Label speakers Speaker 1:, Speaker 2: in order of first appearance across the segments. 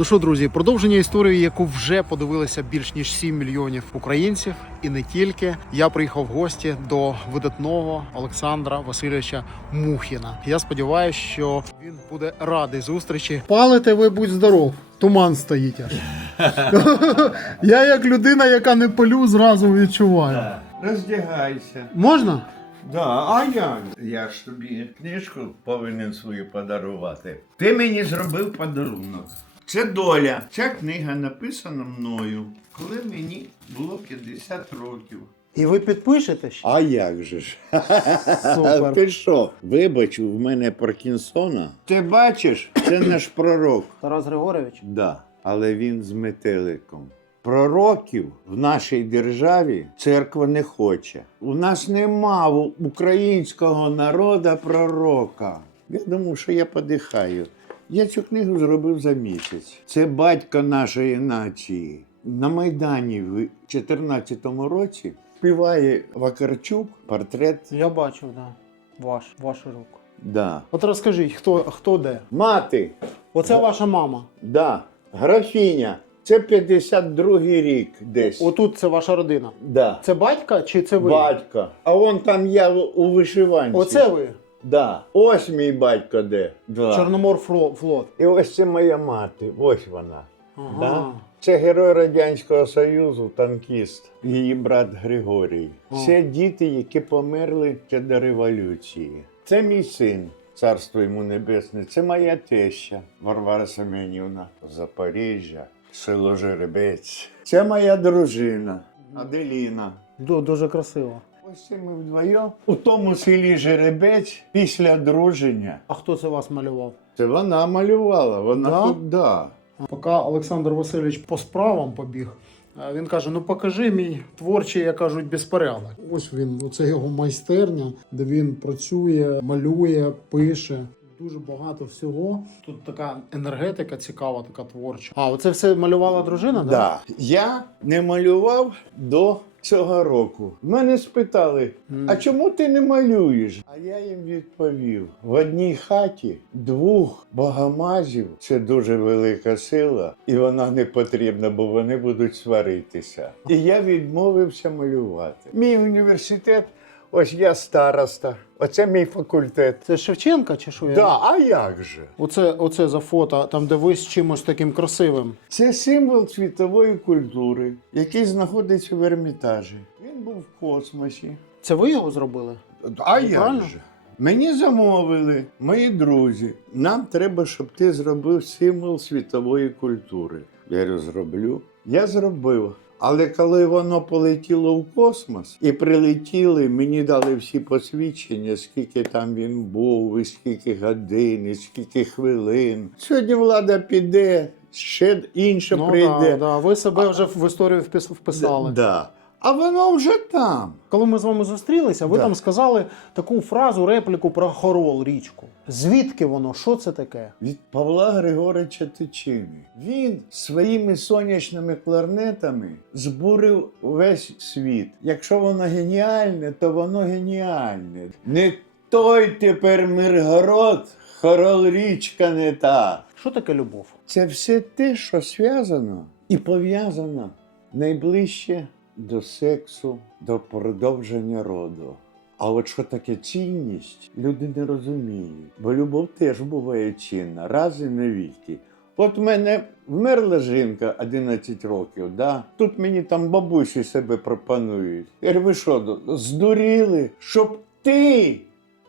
Speaker 1: Ну що, друзі, продовження історії, яку вже подивилися більш ніж 7 мільйонів українців, і не тільки. Я приїхав в гості до видатного Олександра Васильовича Мухіна. Я сподіваюся, що він буде радий зустрічі. Палите ви будь здоров. Туман стоїть аж. Я як людина, яка не палю, зразу відчуваю.
Speaker 2: Роздягайся.
Speaker 1: Можна?
Speaker 2: Да, а я? Я ж тобі книжку повинен свою подарувати. Ти мені зробив подарунок. Це доля. Ця книга написана мною, коли мені було 50 років.
Speaker 1: І ви підпишете ще?
Speaker 2: А як же ж?
Speaker 1: Супер.
Speaker 2: Ти що? Вибач, у мене Паркінсона. Ти бачиш, це наш пророк.
Speaker 1: Тарас Григорович.
Speaker 2: Да, але він з метеликом. Пророків в нашій державі церква не хоче. У нас нема українського народу пророка. Я думав, що я подихаю. Я цю книгу зробив за місяць. Це батько нашої нації. На Майдані в 2014 році співає Вакарчук портрет.
Speaker 1: Я бачив, да. Ваш, вашу руку.
Speaker 2: Да.
Speaker 1: От розкажіть, хто, хто де?
Speaker 2: Мати,
Speaker 1: Оце ваша мама.
Speaker 2: да, графіня. Це 52-й рік десь.
Speaker 1: Отут це ваша родина.
Speaker 2: Да.
Speaker 1: Це батька чи це ви?
Speaker 2: Батько. А вон там я у вишиванці.
Speaker 1: Оце ви.
Speaker 2: Да. Ось мій батько де. Да.
Speaker 1: Чорномор флот.
Speaker 2: І ось це моя мати. Ось вона.
Speaker 1: Ага.
Speaker 2: Да? Це герой Радянського Союзу, танкіст. Її брат Григорій. Це діти, які померли ще до революції. Це мій син. Царство йому небесне, це моя теща Варвара Семенівна Запоріжжя, село Жеребець. Це моя дружина Аделіна.
Speaker 1: Дуже красиво.
Speaker 2: Ось це ми вдвоєм. У тому селі Жеребець після друження.
Speaker 1: А хто це вас малював?
Speaker 2: Це вона малювала. Вона
Speaker 1: Да?
Speaker 2: тут, да.
Speaker 1: Поки Олександр Васильович по справам побіг, е, він каже: ну покажи мій творчий, як кажуть, безпорядок. Ось він, оце його майстерня, де він працює, малює, пише. Дуже багато всього. Тут така енергетика цікава, така творча. А, оце все малювала дружина, да?
Speaker 2: Да. Я не малював до цього року. Мене спитали, а чому ти не малюєш? А я їм відповів: в одній хаті двох богомазів це дуже велика сила, і вона не потрібна, бо вони будуть сваритися. І я відмовився малювати. Мій університет, ось я староста, оце мій факультет.
Speaker 1: Це Шевченка чи що?
Speaker 2: Да, а як же?
Speaker 1: Оце, оце за фото, там, де ви з чимось таким красивим.
Speaker 2: Це символ світової культури, який знаходиться в Ермітажі. Він був в космосі.
Speaker 1: Це ви його зробили?
Speaker 2: А
Speaker 1: як Правильно?
Speaker 2: же? Мені замовили, мої друзі. Нам треба, щоб ти зробив символ світової культури. Я говорю, зроблю. Я зробив. Але коли воно полетіло в космос і прилетіли, мені дали всі посвідчення, скільки там він був, і скільки годин, і скільки хвилин. Сьогодні влада піде, ще інше
Speaker 1: ну,
Speaker 2: прийде.
Speaker 1: да, да. Ви себе вже в історію впис- вписали.
Speaker 2: Да. А воно вже там.
Speaker 1: Коли ми з вами зустрілися, ви
Speaker 2: Да.
Speaker 1: там сказали таку фразу, репліку про хорол річку. Звідки воно? Що це таке?
Speaker 2: від Павла Григоровича Тичини. Він своїми сонячними кларнетами збурив весь світ. Якщо воно геніальне, то воно геніальне. Не той тепер Миргород, хорол річка не та.
Speaker 1: Що таке любов?
Speaker 2: Це все те, що зв'язано і пов'язано найближче до сексу, до продовження роду. А от що таке цінність, люди не розуміють. Бо любов теж буває цінна, раз і навіки. От в мене вмерла жінка 11 років, да? тут мені там бабусі себе пропонують. Я ви що, здуріли, щоб ти,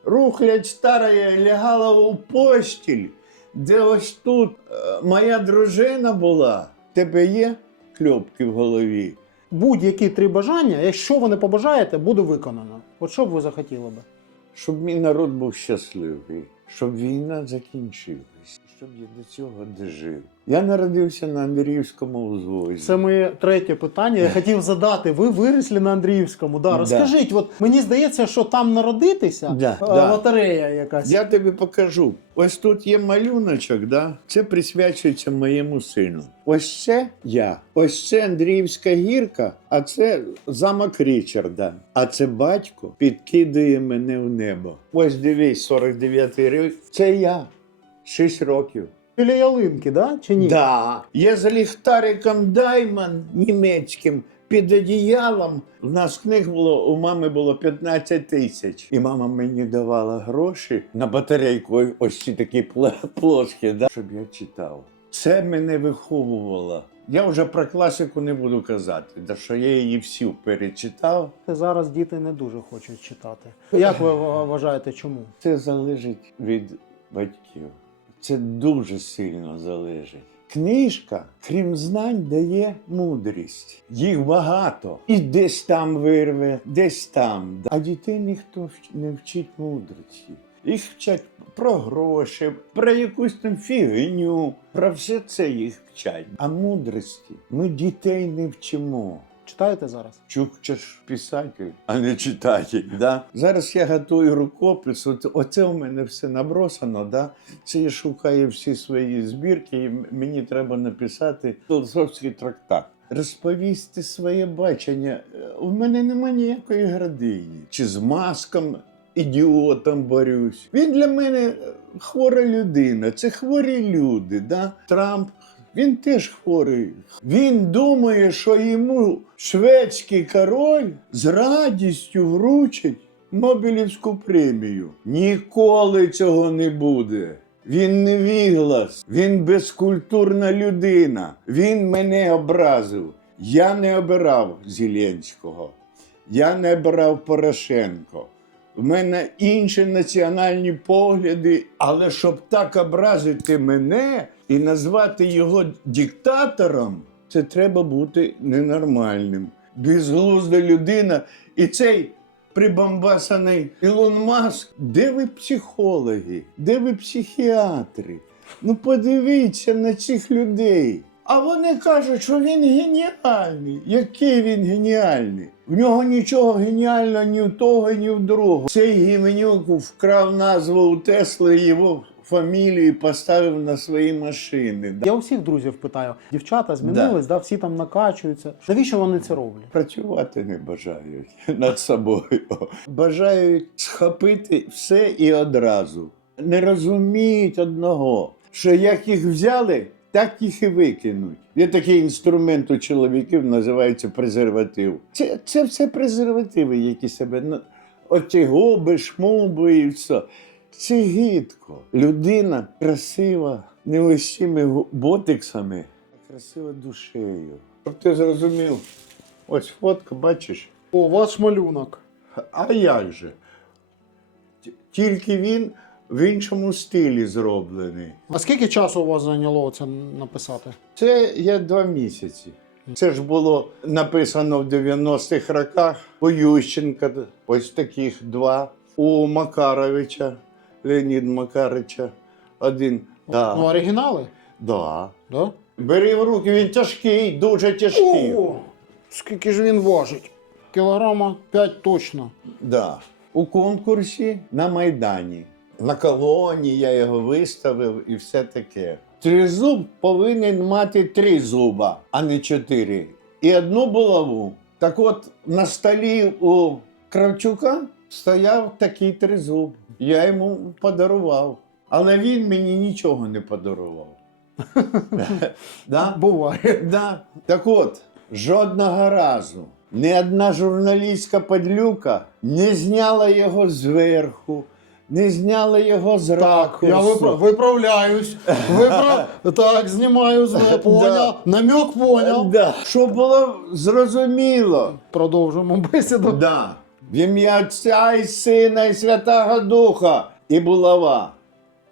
Speaker 2: рухлядь старая, лягала у постіль, де ось тут е, моя дружина була. Тебе є кльопки в голові?
Speaker 1: Будь-які три бажання, якщо ви не побажаєте, буде виконано. От що б ви захотіли би?
Speaker 2: Щоб мій народ був щасливий, щоб війна закінчилась, щоб я до цього дожив. Я народився на Андріївському узвозі.
Speaker 1: Це моє третє питання. Я хотів задати. Ви виросли на Андріївському. Да,
Speaker 2: Да.
Speaker 1: розкажіть, от мені здається, що там народитися
Speaker 2: Да,
Speaker 1: е,
Speaker 2: да.
Speaker 1: лотерея якась.
Speaker 2: Я тобі покажу. Ось тут є малюночок, да? це присвячується моєму сину. Ось це я. Ось це Андріївська гірка, а це замок Річарда. А це батько підкидує мене в небо. Ось дивись, 49-й рік. Це я. 6 років.
Speaker 1: Біля ялинки, да? Чи ні?
Speaker 2: Да. Я за ліхтариком Дайман німецьким під одіялом. У нас книг було, у мами було 15 тисяч. І мама мені давала гроші на батарейку, ось ці такі плошки, да? щоб я читав. Це мене виховувало. Я вже про класику не буду казати, да що я її всю перечитав.
Speaker 1: Зараз діти не дуже хочуть читати. Як ви вважаєте, чому?
Speaker 2: Це залежить від батьків. Це дуже сильно залежить. Книжка, крім знань, дає мудрість. Їх багато. І десь там вирве, десь там. А дітей ніхто не вчить мудрості. Їх вчать про гроші, про якусь там фігню. Про все це їх вчать. А мудрості ми дітей не вчимо.
Speaker 1: Читаєте зараз?
Speaker 2: Чукча ж писатель, а не читатель. Да? Зараз я готую рукопис. От, оце у мене все набросано. Да? Це я шукаю всі свої збірки, і мені треба написати філософський трактат. Розповісти своє бачення. Е, У мене нема ніякої градині. Чи з маском ідіотом борюсь. Він для мене е, хвора людина. Це хворі люди. Да? Трамп він теж хворий. Він думає, що йому шведський король з радістю вручить Нобелівську премію. Ніколи цього не буде. Він не віглас, він безкультурна людина. Він мене образив. Я не обирав Зеленського. Я не обирав Порошенко. У мене інші національні погляди, але щоб так образити мене і назвати його диктатором, це треба бути ненормальним. Безглузда людина. І цей прибамбасаний Ілон Маск, де ви психологи, де ви психіатри? Ну подивіться на цих людей. А вони кажуть, що він геніальний. Який він геніальний? В нього нічого геніального ні в того, ні в другого. Цей гіменюк вкрав назву у Тесли його фамілію поставив на свої машини.
Speaker 1: Я у всіх друзів питаю: дівчата змінились, да. всі там накачуються. Навіщо вони це роблять?
Speaker 2: Працювати не бажають над собою. Бажають схопити все і одразу. Не розуміють одного, що як їх взяли, так їх і викинуть. Є такий інструмент у чоловіків, називається презерватив. Це, це все презервативи, які себе оці губи, шмуби і все. Це гідко. Людина красива не ось ботиксами, а красива душею. Щоб ти зрозумів, ось фотка, бачиш.
Speaker 1: О, ваш малюнок.
Speaker 2: А як же? Тільки він в іншому стилі зроблений.
Speaker 1: А скільки часу у вас зайняло це написати?
Speaker 2: Це я два місяці. Це ж було написано в 90-х роках у Ющенка, ось таких два. У Макаровича, Леонід Макарича, один. Да.
Speaker 1: Ну, оригінали?
Speaker 2: да.
Speaker 1: Да?
Speaker 2: Бери в руки, він тяжкий, дуже тяжкий.
Speaker 1: О, скільки ж він важить? Кілограма 5 точно.
Speaker 2: Да. У конкурсі на Майдані. На колоні я його виставив і все таке. Тризуб повинен мати три зуба, а не чотири. І одну булаву. Так от на столі у Кравчука стояв такий тризуб. Я йому подарував. Але він мені нічого не подарував. да?
Speaker 1: Буває.
Speaker 2: Да. Так от, жодного разу ні одна журналістська падлюка не зняла його зверху, не зняла його з
Speaker 1: Так,
Speaker 2: ракурсу.
Speaker 1: я випра... виправляюсь. Випра... так, знімаю з поняв. Намек поняв.
Speaker 2: Да. Щоб було зрозуміло.
Speaker 1: Продовжуємо бесіду.
Speaker 2: Да. В ім'я Отця і Сина і Святого Духа і булава.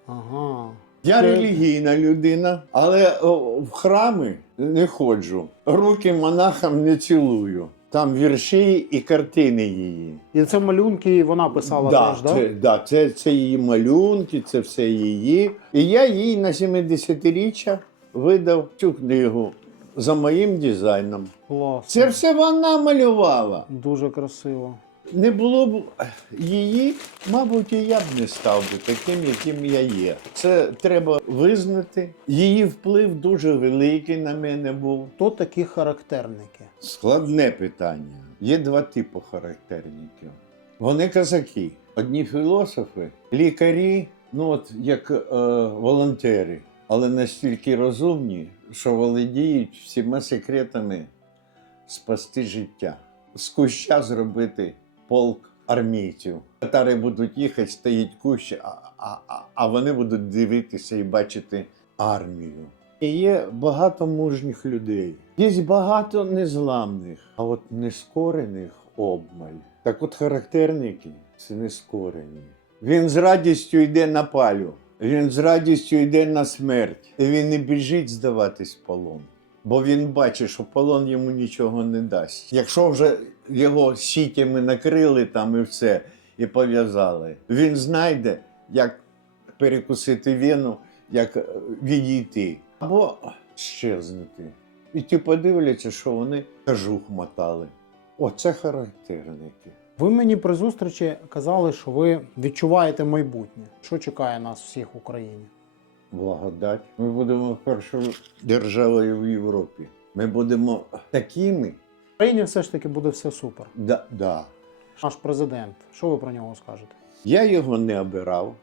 Speaker 1: Ага.
Speaker 2: Я
Speaker 1: Це-
Speaker 2: релігійна людина, але о, в храми не ходжу. Руки монахам не цілую. Там вірші і картини її.
Speaker 1: І це малюнки вона писала
Speaker 2: да,
Speaker 1: теж, да?
Speaker 2: це, да, це, це її малюнки, це все її. І я їй на 70-річчя видав цю книгу за моїм дизайном.
Speaker 1: Класно.
Speaker 2: Це все вона малювала.
Speaker 1: Дуже красиво.
Speaker 2: Не було б її, мабуть, і я б не став би таким, яким я є. Це треба визнати. Її вплив дуже великий на мене був.
Speaker 1: Хто такі характерники?
Speaker 2: Складне питання. Є два типи характерників. Вони казаки. Одні філософи, лікарі, ну от як е, волонтери. але настільки розумні, що володіють всіма секретами спасти життя. З куща зробити полк армійців. Татари будуть їхати, стоїть кущ, а, а, а- вони будуть дивитися і бачити армію. І є багато мужніх людей. Є багато незламних, а от нескорених обмаль. Так от характерники це нескорені. Він з радістю йде на палю, він з радістю йде на смерть. І він не біжить здаватись полон. Бо він бачить, що полон йому нічого не дасть. Якщо вже його сітями накрили там і все, і пов'язали, він знайде, як перекусити вену, як е, відійти. Або щезнути. І ті подивляться, що вони кажух мотали. О, це характерники.
Speaker 1: Ви мені при зустрічі казали, що ви відчуваєте майбутнє. Що чекає нас всіх в Україні?
Speaker 2: Благодать. Ми будемо першою державою в Європі. Ми будемо такими.
Speaker 1: В Україні все ж таки буде все супер.
Speaker 2: Да, да.
Speaker 1: Наш президент. Що ви про нього скажете?
Speaker 2: Я його не обирав,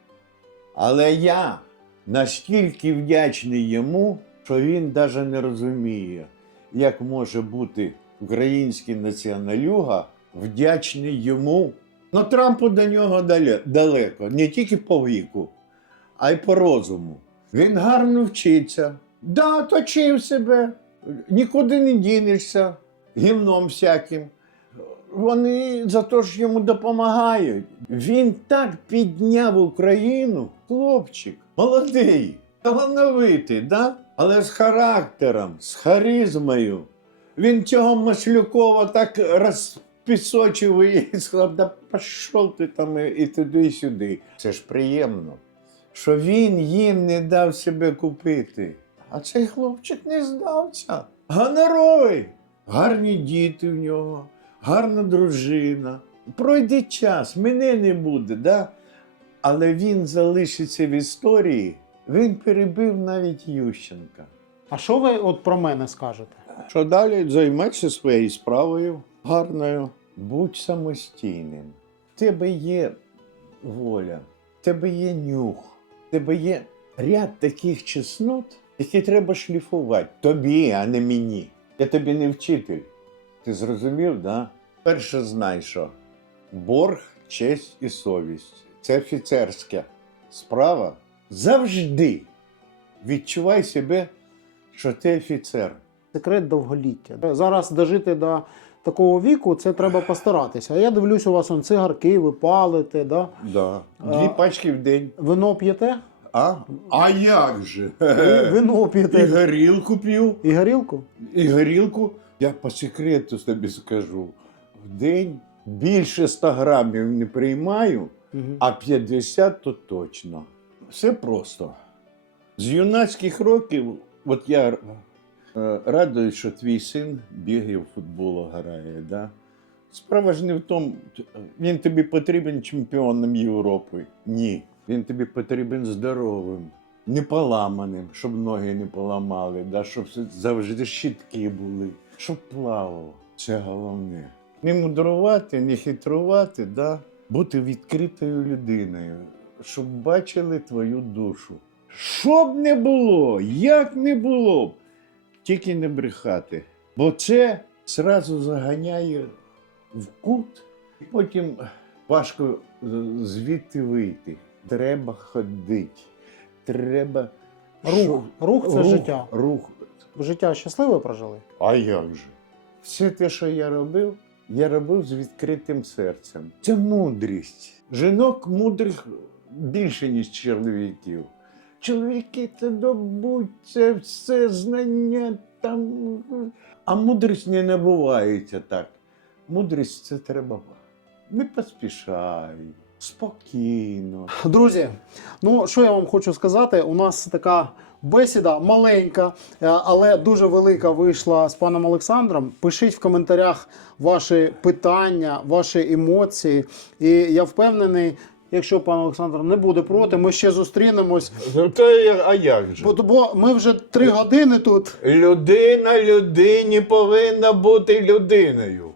Speaker 2: але я настільки вдячний йому, що він навіть не розуміє, як може бути український націоналюга вдячний йому. Ну, Трампу до нього далеко, не тільки по віку, а й по розуму. Він гарно вчиться. Да, точив себе, нікуди не дінешся, гімном всяким вони за те ж йому допомагають. Він так підняв Україну, хлопчик, молодий, талановитий, да? але з характером, з харизмою. Він цього Маслюкова так розпісочив і сказав, да пішов ти там і туди, і сюди. Це ж приємно, що він їм не дав себе купити. А цей хлопчик не здався. Гоноровий. Гарні діти в нього, гарна дружина. Пройде час, мене не буде, да? але він залишиться в історії. Він перебив навіть Ющенка.
Speaker 1: А що ви от про мене скажете?
Speaker 2: Що далі займайся своєю справою гарною. Будь самостійним. В тебе є воля, в тебе є нюх, в тебе є ряд таких чеснот, які треба шліфувати. Тобі, а не мені. Я тобі не вчитель. Ти зрозумів, да? Перше знай, що борг, честь і совість це офіцерська справа. Завжди відчувай себе, що ти офіцер.
Speaker 1: Секрет довголіття. Зараз дожити до такого віку, це треба постаратися. А я дивлюсь, у вас он цигарки, ви палите, да?
Speaker 2: Да.
Speaker 1: А-
Speaker 2: Дві пачки в день.
Speaker 1: вино п'єте?
Speaker 2: А? А як же?
Speaker 1: І вино
Speaker 2: І
Speaker 1: п'єте.
Speaker 2: горілку п'ю,
Speaker 1: І горілку?
Speaker 2: і горілку. Я по секрету тобі скажу. В день більше 100 грамів не приймаю,
Speaker 1: Мгм.
Speaker 2: а 50 то точно. Все просто. З юнацьких років, от я е, що твій син бігає в футбол грає. Да? Справа ж не в тому, він тобі потрібен чемпіоном Європи. Ні. Він тобі потрібен здоровим, не поламаним, щоб ноги не поламали, да? щоб завжди щітки були, щоб плавав. Це головне. Не мудрувати, не хитрувати, да? бути відкритою людиною, щоб бачили твою душу. Що б не було, як не було тільки не брехати. Бо це зразу заганяє в кут, і потім важко звідти вийти. Треба ходити. Треба
Speaker 1: Рух. Рух це життя.
Speaker 2: Рух.
Speaker 1: Життя щасливе прожили?
Speaker 2: А як же? Все те, що я робив, я робив з відкритим серцем. Це мудрість. Жінок мудрих більше, ніж чоловіків. Чоловіки це добуть, це все знання там. А мудрість не набувається так. Мудрість це треба. Не поспішай, спокійно.
Speaker 1: Друзі, ну що я вам хочу сказати? У нас така бесіда маленька, е, але дуже велика вийшла з паном Олександром. Пишіть в коментарях ваші питання, ваші емоції. І я впевнений, якщо пан Олександр не буде проти, ми ще зустрінемось.
Speaker 2: а як же?
Speaker 1: Бо, бо ми вже три години тут.
Speaker 2: Людина людині повинна бути людиною.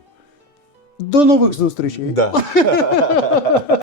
Speaker 1: До нових зустрічей.
Speaker 2: Да.